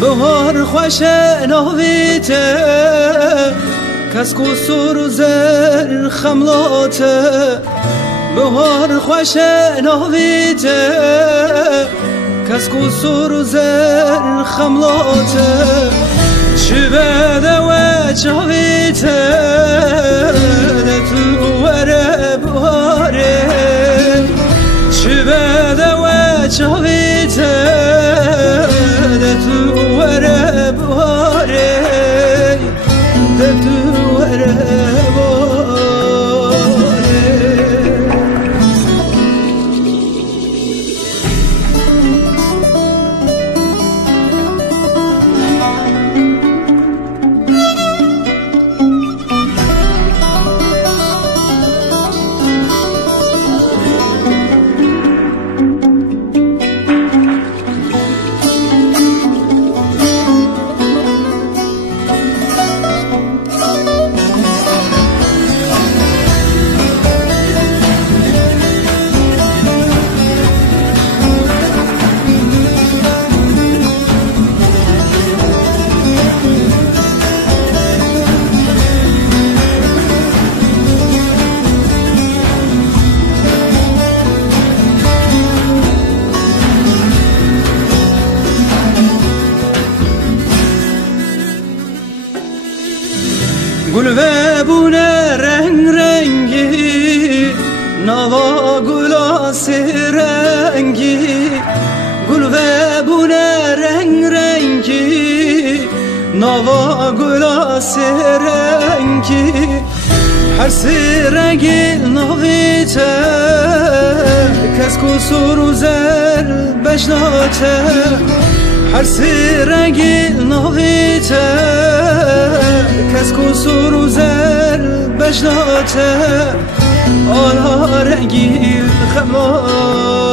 بهار خوش ناویته کس کو سر زر خملاته بهار خوش ناویته کس کو سر زر خملاته چی بده و چاویته ده تو وره بهاره چی بده و چاویته ده تو وره بهاره ده تو وره بهاره گل و بونه رنگ رنگی نوا گلاس رنگی گل و بونه رنگ رنگی نوا گلاس رنگی هر سی رنگی نویته کس کو سر زر بشناته هر سی رنگی نویته کس کو سر زر بشناته آلا رنگی خماته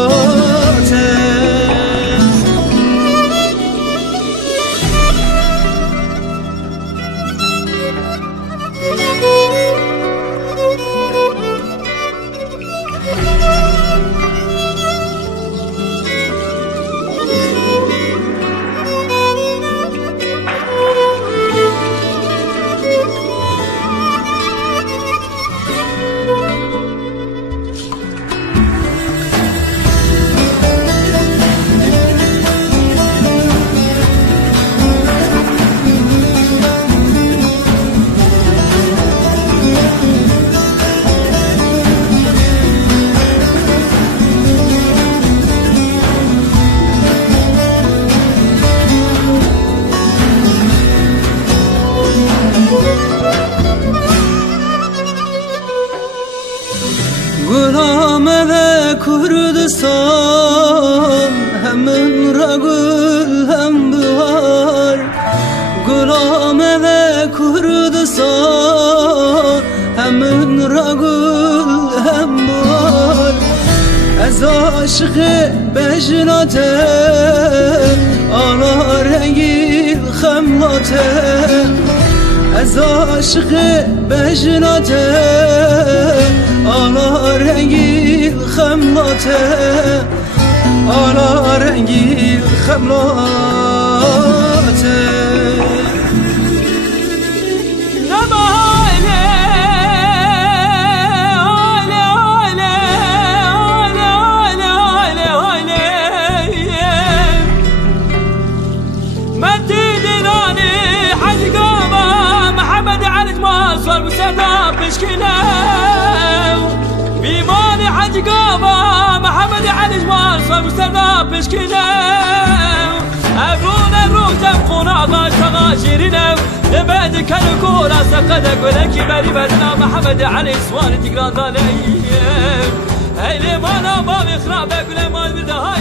گلامه کردستان همین را گل هم بهار گلامه کردستان همین را گل هم بهار از عاشق بجناته آلا رنگی خملاته از عاشق بجناته آلا رنگی خملاته آلا رنگی خملاته بيماني حج قابا محمد علي جمال صار مستنى بشكنا أبرون تبقونا ما تغاشرنا لبعدك الكورة سقدك ولكي بري بدنا محمد علي سوان تقران ظالي هاي لي ما بابي خرابك ولا ما بدها